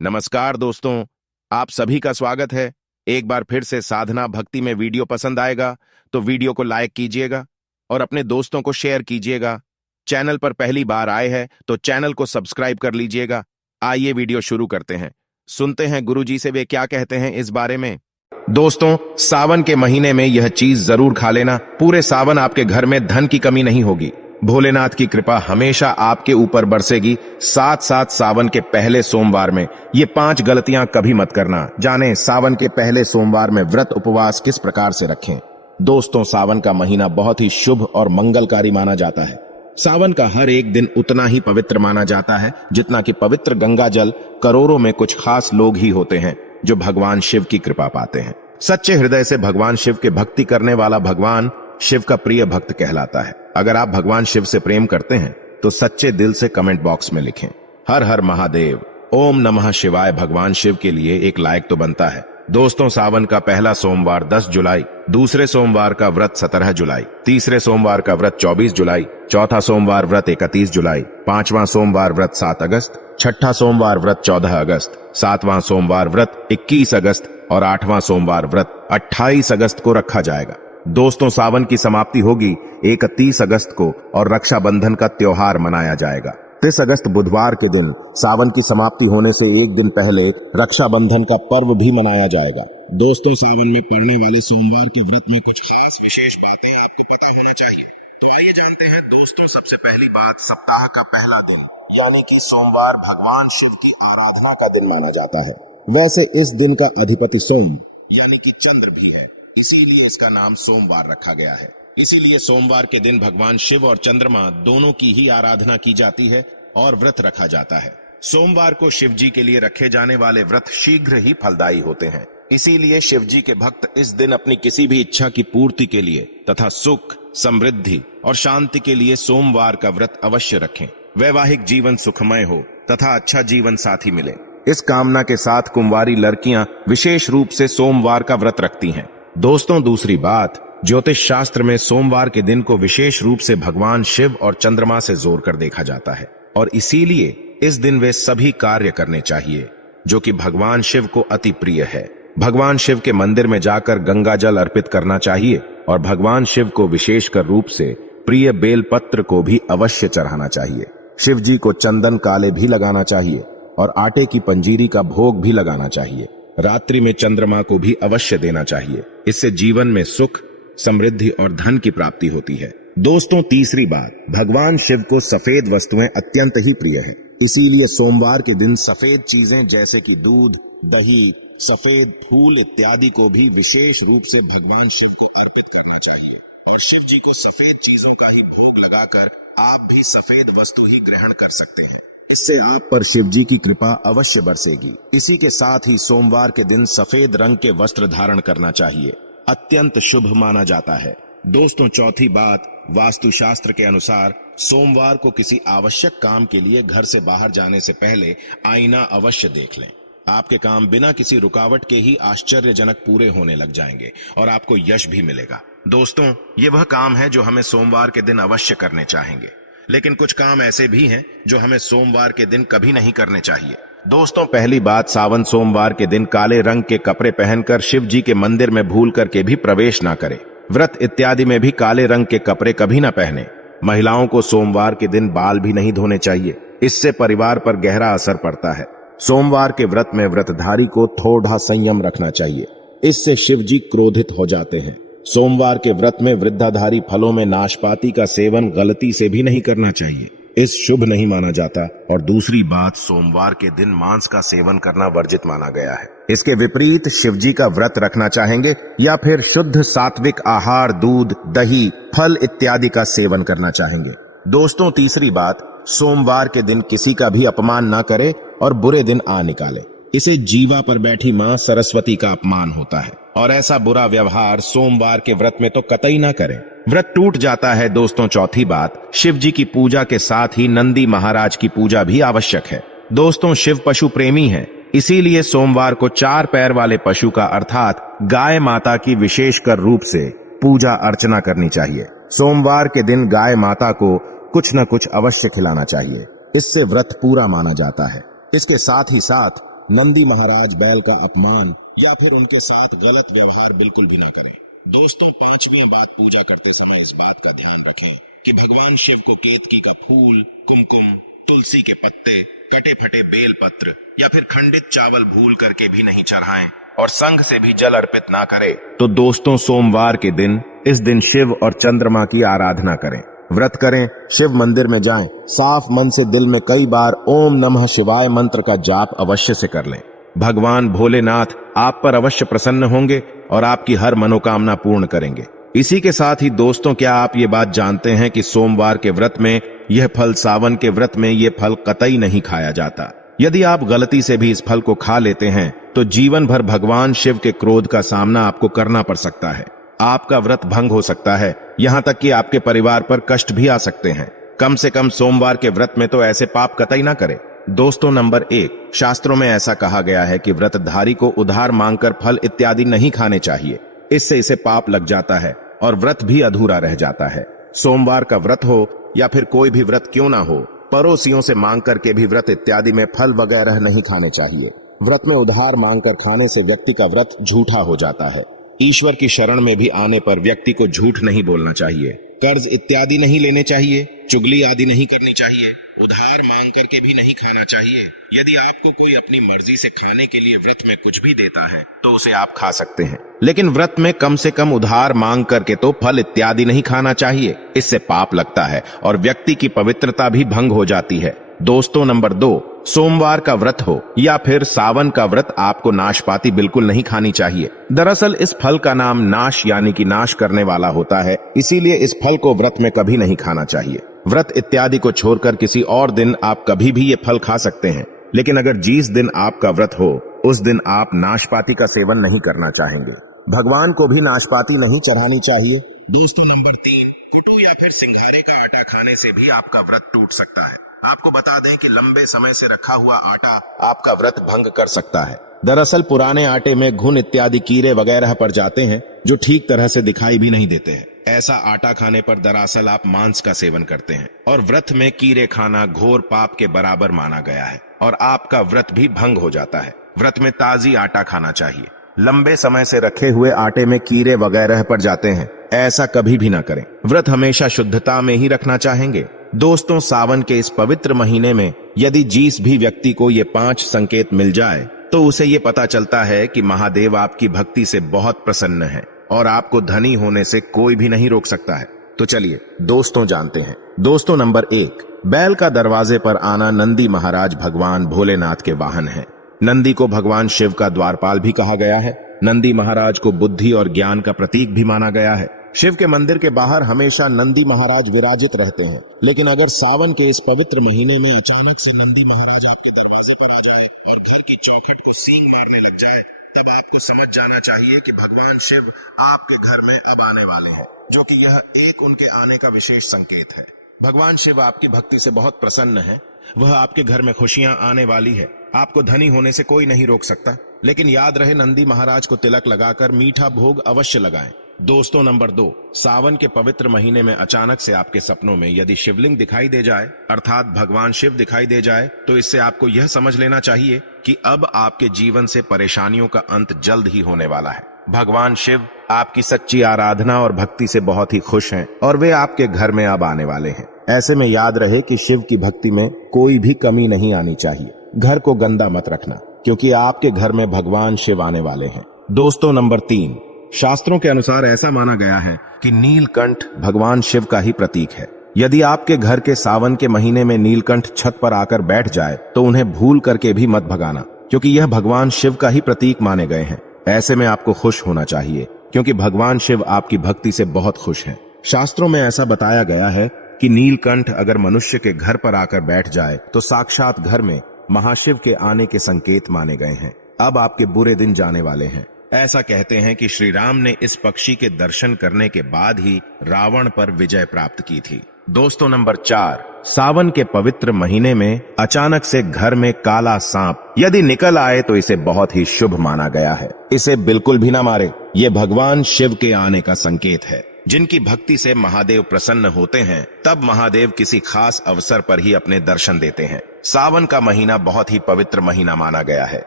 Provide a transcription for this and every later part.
नमस्कार दोस्तों, आप सभी का स्वागत है। एक बार फिर से साधना भक्ति में वीडियो पसंद आएगा तो वीडियो को लाइक कीजिएगा और अपने दोस्तों को शेयर कीजिएगा। चैनल पर पहली बार आए हैं तो चैनल को सब्सक्राइब कर लीजिएगा। आइए वीडियो शुरू करते हैं। सुनते हैं गुरुजी से वे क्या कहते हैं इस बारे में। दोस्तों, सावन के महीने में यह चीज जरूर खा लेना। पूरे सावन आपके घर में धन की कमी नहीं होगी। भोलेनाथ की कृपा हमेशा आपके ऊपर बरसेगी। साथ साथ सावन के पहले सोमवार में ये 5 गलतियां कभी मत करना। जानें सावन के पहले सोमवार में व्रत उपवास किस प्रकार से रखें। दोस्तों, सावन का महीना बहुत ही शुभ और मंगलकारी माना जाता है। सावन का हर एक दिन उतना ही पवित्र माना जाता है जितना कि पवित्र गंगा जल। करोड़ों में कुछ खास लोग ही होते हैं जो भगवान शिव की कृपा पाते हैं। सच्चे हृदय से भगवान शिव के भक्ति करने वाला भगवान शिव का प्रिय भक्त कहलाता है। अगर आप भगवान शिव से प्रेम करते हैं तो सच्चे दिल से कमेंट बॉक्स में लिखें हर हर महादेव, ओम नमः शिवाय। भगवान शिव के लिए एक लाइक तो बनता है। दोस्तों, सावन का पहला सोमवार 10 जुलाई, दूसरे सोमवार का व्रत 17 जुलाई, तीसरे सोमवार का व्रत 24 जुलाई, चौथा सोमवार व्रत 31 जुलाई, पांचवां सोमवार व्रत 7 अगस्त, छठा सोमवार व्रत 14 अगस्त, सातवां सोमवार व्रत 21 अगस्त और आठवां सोमवार व्रत 28 अगस्त को रखा जाएगा। दोस्तों, सावन की समाप्ति होगी 31 अगस्त को और रक्षाबंधन का त्योहार मनाया जाएगा। 30 अगस्त बुधवार के दिन सावन की समाप्ति होने से एक दिन पहले रक्षाबंधन का पर्व भी मनाया जाएगा। दोस्तों, सावन में पड़ने वाले सोमवार के व्रत में कुछ खास विशेष बातें आपको पता होना चाहिए। तो आइए जानते हैं। दोस्तों, सबसे पहली बात, सप्ताह का पहला दिन यानी कि सोमवार भगवान शिव की आराधना का दिन माना जाता है। वैसे इस दिन का अधिपति सोम यानी कि चंद्र भी है, इसीलिए इसका नाम सोमवार रखा गया है। इसीलिए सोमवार के दिन भगवान शिव और चंद्रमा दोनों की ही आराधना की जाती है और व्रत रखा जाता है। सोमवार को शिव जी के लिए रखे जाने वाले व्रत शीघ्र ही फलदायी होते हैं। इसीलिए शिव जी के भक्त इस दिन अपनी किसी भी इच्छा की पूर्ति के लिए तथा सुख, समृद्धि और शांति के लिए सोमवार का व्रत अवश्य रखें। वैवाहिक जीवन सुखमय हो तथा अच्छा जीवन साथी मिले, इस कामना के साथ कुंवारी लड़कियां विशेष रूप से सोमवार का व्रत रखती हैं। दोस्तों, दूसरी बात, ज्योतिष शास्त्र में सोमवार के दिन को विशेष रूप से भगवान शिव और चंद्रमा से जोड़कर देखा जाता है और इसीलिए इस दिन वे सभी कार्य करने चाहिए जो कि भगवान शिव को अति प्रिय है। भगवान शिव के मंदिर में जाकर गंगा जल अर्पित करना चाहिए और भगवान शिव को विशेषकर रूप से प्रिय बेल पत्र को भी अवश्य चढ़ाना चाहिए। शिव जी को चंदन काले भी लगाना चाहिए और आटे की पंजीरी का भोग भी लगाना चाहिए। रात्रि में चंद्रमा को भी अवश्य देना चाहिए। इससे जीवन में सुख, समृद्धि और धन की प्राप्ति होती है। दोस्तों, तीसरी बात, भगवान शिव को सफेद वस्तुएं अत्यंत ही प्रिय है। इसीलिए सोमवार के दिन सफेद चीजें जैसे कि दूध, दही, सफेद फूल इत्यादि को भी विशेष रूप से भगवान शिव को अर्पित करना चाहिए और शिव जी को सफेद चीजों का ही भोग लगाकर आप भी सफेद वस्तु ही ग्रहण कर सकते हैं। इससे आप पर शिव जी की कृपा अवश्य बरसेगी। इसी के साथ ही सोमवार के दिन सफेद रंग के वस्त्र धारण करना चाहिए, अत्यंत शुभ माना जाता है। दोस्तों, चौथी बात, वास्तुशास्त्र के अनुसार सोमवार को किसी आवश्यक काम के लिए घर से बाहर जाने से पहले आईना अवश्य देख लें। आपके काम बिना किसी रुकावट के ही आश्चर्यजनक पूरे होने लग जाएंगे और आपको यश भी मिलेगा। दोस्तों, ये वह काम है जो हमें सोमवार के दिन अवश्य करने चाहेंगे, लेकिन कुछ काम ऐसे भी हैं जो हमें सोमवार के दिन कभी नहीं करने चाहिए। दोस्तों, पहली बात, सावन सोमवार के दिन काले रंग के कपड़े पहनकर शिव जी के मंदिर में भूल करके भी प्रवेश ना करें। व्रत इत्यादि में भी काले रंग के कपड़े कभी ना पहने। महिलाओं को सोमवार के दिन बाल भी नहीं धोने चाहिए, इससे परिवार पर गहरा असर पड़ता है। सोमवार के व्रत में व्रतधारी को थोड़ा संयम रखना चाहिए, इससे शिव जी क्रोधित हो जाते हैं। सोमवार के व्रत में वृद्धाधारी फलों में नाशपाती का सेवन गलती से भी नहीं करना चाहिए, इस शुभ नहीं माना जाता। और दूसरी बात, सोमवार के दिन मांस का सेवन करना वर्जित माना गया है। इसके विपरीत शिव जी का व्रत रखना चाहेंगे या फिर शुद्ध सात्विक आहार, दूध, दही, फल इत्यादि का सेवन करना चाहेंगे। दोस्तों, तीसरी बात, सोमवार के दिन किसी का भी अपमान ना करे और बुरे दिन आ निकाले। इसे जीवा पर बैठी मां सरस्वती का अपमान होता है और ऐसा बुरा व्यवहार सोमवार के व्रत में तो कतई ना करें, व्रत टूट जाता है। दोस्तों, चौथी बात, शिव जी की पूजा के साथ ही नंदी महाराज की पूजा भी आवश्यक है। दोस्तों, शिव पशु प्रेमी है, इसीलिए सोमवार को 4 पैर वाले पशु का अर्थात गाय माता की विशेषकर रूप से पूजा अर्चना करनी चाहिए। सोमवार के दिन गाय माता को कुछ न कुछ अवश्य खिलाना चाहिए, इससे व्रत पूरा माना जाता है। इसके साथ ही साथ नंदी महाराज बैल का अपमान या फिर उनके साथ गलत व्यवहार बिल्कुल भी ना करें। दोस्तों, पांचवी बात, पूजा करते समय इस बात का ध्यान रखें कि भगवान शिव को केतकी का फूल, कुमकुम, तुलसी के पत्ते, कटे फटे बेल पत्र या फिर खंडित चावल भूल करके भी नहीं चढ़ाएं और संग से भी जल अर्पित ना करें। तो दोस्तों, सोमवार के दिन इस दिन शिव और चंद्रमा की आराधना करें, व्रत करें, शिव मंदिर में जाएं, साफ मन से दिल में कई बार ओम नमः शिवाय मंत्र का जाप अवश्य से कर लें। भगवान भोलेनाथ आप पर अवश्य प्रसन्न होंगे और आपकी हर मनोकामना पूर्ण करेंगे। इसी के साथ ही दोस्तों, क्या आप ये बात जानते हैं कि सोमवार के व्रत में यह फल, सावन के व्रत में यह फल कतई नहीं खाया जाता। यदि आप गलती से भी इस फल को खा लेते हैं तो जीवन भर भगवान शिव के क्रोध का सामना आपको करना पड़ सकता है। आपका व्रत भंग हो सकता है, यहाँ तक कि आपके परिवार पर कष्ट भी आ सकते हैं। कम से कम सोमवार के व्रत में तो ऐसे पाप कतई ना करें। दोस्तों, नंबर 1, शास्त्रों में ऐसा कहा गया है कि व्रतधारी को उधार मांगकर फल इत्यादि नहीं खाने चाहिए। इससे इसे पाप लग जाता है और व्रत भी अधूरा रह जाता है। सोमवार का व्रत हो या फिर कोई भी व्रत क्यों ना हो, पड़ोसियों से मांग करके भी व्रत इत्यादि में फल वगैरह नहीं खाने चाहिए। व्रत में उधार मांगकर खाने से व्यक्ति का व्रत झूठा हो जाता है। ईश्वर की शरण में भी आने पर व्यक्ति को झूठ नहीं बोलना चाहिए, कर्ज इत्यादि नहीं लेने चाहिए, चुगली आदि नहीं करनी चाहिए, उधार मांग करके भी नहीं खाना चाहिए। यदि आपको कोई अपनी मर्जी से खाने के लिए व्रत में कुछ भी देता है तो उसे आप खा सकते हैं, लेकिन व्रत में कम से कम उधार मांग करके तो फल इत्यादि नहीं खाना चाहिए। इससे पाप लगता है और व्यक्ति की पवित्रता भी भंग हो जाती है। दोस्तों, नंबर 2, सोमवार का व्रत हो या फिर सावन का व्रत, आपको नाशपाती बिल्कुल नहीं खानी चाहिए। दरअसल इस फल का नाम नाश यानी कि नाश करने वाला होता है, इसीलिए इस फल को व्रत में कभी नहीं खाना चाहिए। व्रत इत्यादि को छोड़कर किसी और दिन आप कभी भी ये फल खा सकते हैं, लेकिन अगर जिस दिन आपका व्रत हो उस दिन आप नाशपाती का सेवन नहीं करना चाहेंगे। भगवान को भी नाशपाती नहीं चढ़ानी चाहिए। दोस्तों, नंबर 3, कुटू या फिर सिंघारे का आटा खाने से भी आपका व्रत टूट सकता है। आपको बता दें कि लंबे समय से रखा हुआ आटा आपका व्रत भंग कर सकता है। दरअसल पुराने आटे में घुन इत्यादि कीड़े वगैरह पड़ जाते हैं जो ठीक तरह से दिखाई भी नहीं देते हैं। ऐसा आटा खाने पर दरअसल आप मांस का सेवन करते हैं और व्रत में कीड़े खाना घोर पाप के बराबर माना गया है और आपका व्रत भी भंग हो जाता है। व्रत में ताजी आटा खाना चाहिए। लंबे समय से रखे हुए आटे में कीड़े वगैरह पड़ जाते हैं, ऐसा कभी भी ना करें। व्रत हमेशा शुद्धता में ही रखना चाहेंगे। दोस्तों, सावन के इस पवित्र महीने में यदि जिस भी व्यक्ति को ये 5 संकेत मिल जाए तो उसे ये पता चलता है कि महादेव आपकी भक्ति से बहुत प्रसन्न है और आपको धनी होने से कोई भी नहीं रोक सकता है। तो चलिए दोस्तों जानते हैं। दोस्तों, नंबर 1, बैल का दरवाजे पर आना। नंदी महाराज भगवान भोलेनाथ के वाहन हैं। नंदी को भगवान शिव का द्वारपाल भी कहा गया है। नंदी महाराज को बुद्धि और ज्ञान का प्रतीक भी माना गया है। शिव के मंदिर के बाहर हमेशा नंदी महाराज विराजित रहते हैं, लेकिन अगर सावन के इस पवित्र महीने में अचानक से नंदी महाराज आपके दरवाजे पर आ जाए और घर की चौखट को सींग मारने लग जाए, तब आपको समझ जाना चाहिए कि भगवान शिव आपके घर में अब आने वाले हैं, जो कि यह एक उनके आने का विशेष संकेत है। भगवान शिव आपकी भक्ति से बहुत प्रसन्न है। वह आपके घर में खुशियां आने वाली है। आपको धनी होने से कोई नहीं रोक सकता, लेकिन याद रहे नंदी महाराज को तिलक लगाकर मीठा भोग अवश्य लगाएं। दोस्तों, नंबर 2, सावन के पवित्र महीने में अचानक से आपके सपनों में यदि शिवलिंग दिखाई दे जाए, अर्थात भगवान शिव दिखाई दे जाए, तो इससे आपको यह समझ लेना चाहिए कि अब आपके जीवन से परेशानियों का अंत जल्द ही होने वाला है। भगवान शिव आपकी सच्ची आराधना और भक्ति से बहुत ही खुश हैं और वे आपके घर में अब आने वाले हैं। ऐसे में याद रहे कि शिव की भक्ति में कोई भी कमी नहीं आनी चाहिए। घर को गंदा मत रखना, क्योंकि आपके घर में भगवान शिव आने वाले हैं। दोस्तों, नंबर 3, शास्त्रों के अनुसार ऐसा माना गया है कि नीलकंठ भगवान शिव का ही प्रतीक है। यदि आपके घर के सावन के महीने में नीलकंठ छत पर आकर बैठ जाए तो उन्हें भूल करके भी मत भगाना, क्योंकि यह भगवान शिव का ही प्रतीक माने गए हैं। ऐसे में आपको खुश होना चाहिए, क्योंकि भगवान शिव आपकी भक्ति से बहुत खुश हैं। शास्त्रों में ऐसा बताया गया है कि नीलकंठ अगर मनुष्य के घर पर आकर बैठ जाए तो साक्षात घर में महाशिव के आने के संकेत माने गए हैं। अब आपके बुरे दिन जाने वाले हैं। ऐसा कहते हैं कि श्री राम ने इस पक्षी के दर्शन करने के बाद ही रावण पर विजय प्राप्त की थी। दोस्तों, नंबर 4, सावन के पवित्र महीने में अचानक से घर में काला सांप यदि निकल आए तो इसे बहुत ही शुभ माना गया है। इसे बिल्कुल भी ना मारे, ये भगवान शिव के आने का संकेत है। जिनकी भक्ति से महादेव प्रसन्न होते हैं, तब महादेव किसी खास अवसर पर ही अपने दर्शन देते हैं। सावन का महीना बहुत ही पवित्र महीना माना गया है।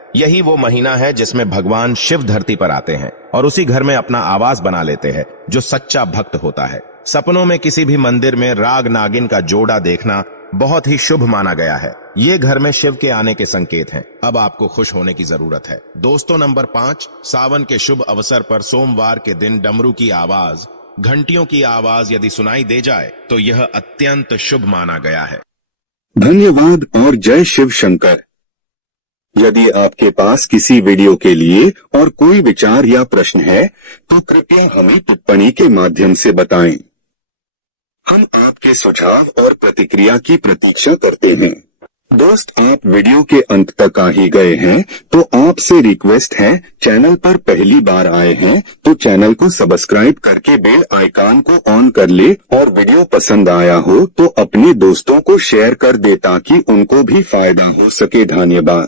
यही वो महीना है जिसमें भगवान शिव धरती पर आते हैं और उसी घर में अपना आवास बना लेते हैं। जो सच्चा भक्त होता है, सपनों में किसी भी मंदिर में राग नागिन का जोड़ा देखना बहुत ही शुभ माना गया है। ये घर में शिव के आने के संकेत हैं। अब आपको खुश होने की जरूरत है। दोस्तों, नंबर 5, सावन के शुभ अवसर पर सोमवार के दिन डमरू की आवाज, घंटियों की आवाज यदि सुनाई दे जाए तो यह अत्यंत शुभ माना गया है। धन्यवाद और जय शिव शंकर। यदि आपके पास किसी वीडियो के लिए और कोई विचार या प्रश्न है तो कृपया हमें टिप्पणी के माध्यम से बताएं। हम आपके सुझाव और प्रतिक्रिया की प्रतीक्षा करते हैं। दोस्त, आप वीडियो के अंत तक आ ही गए हैं तो आपसे रिक्वेस्ट है, चैनल पर पहली बार आए हैं तो चैनल को सब्सक्राइब करके बेल आइकन को ऑन कर ले और वीडियो पसंद आया हो तो अपने दोस्तों को शेयर कर दे ताकि उनको भी फायदा हो सके। धन्यवाद।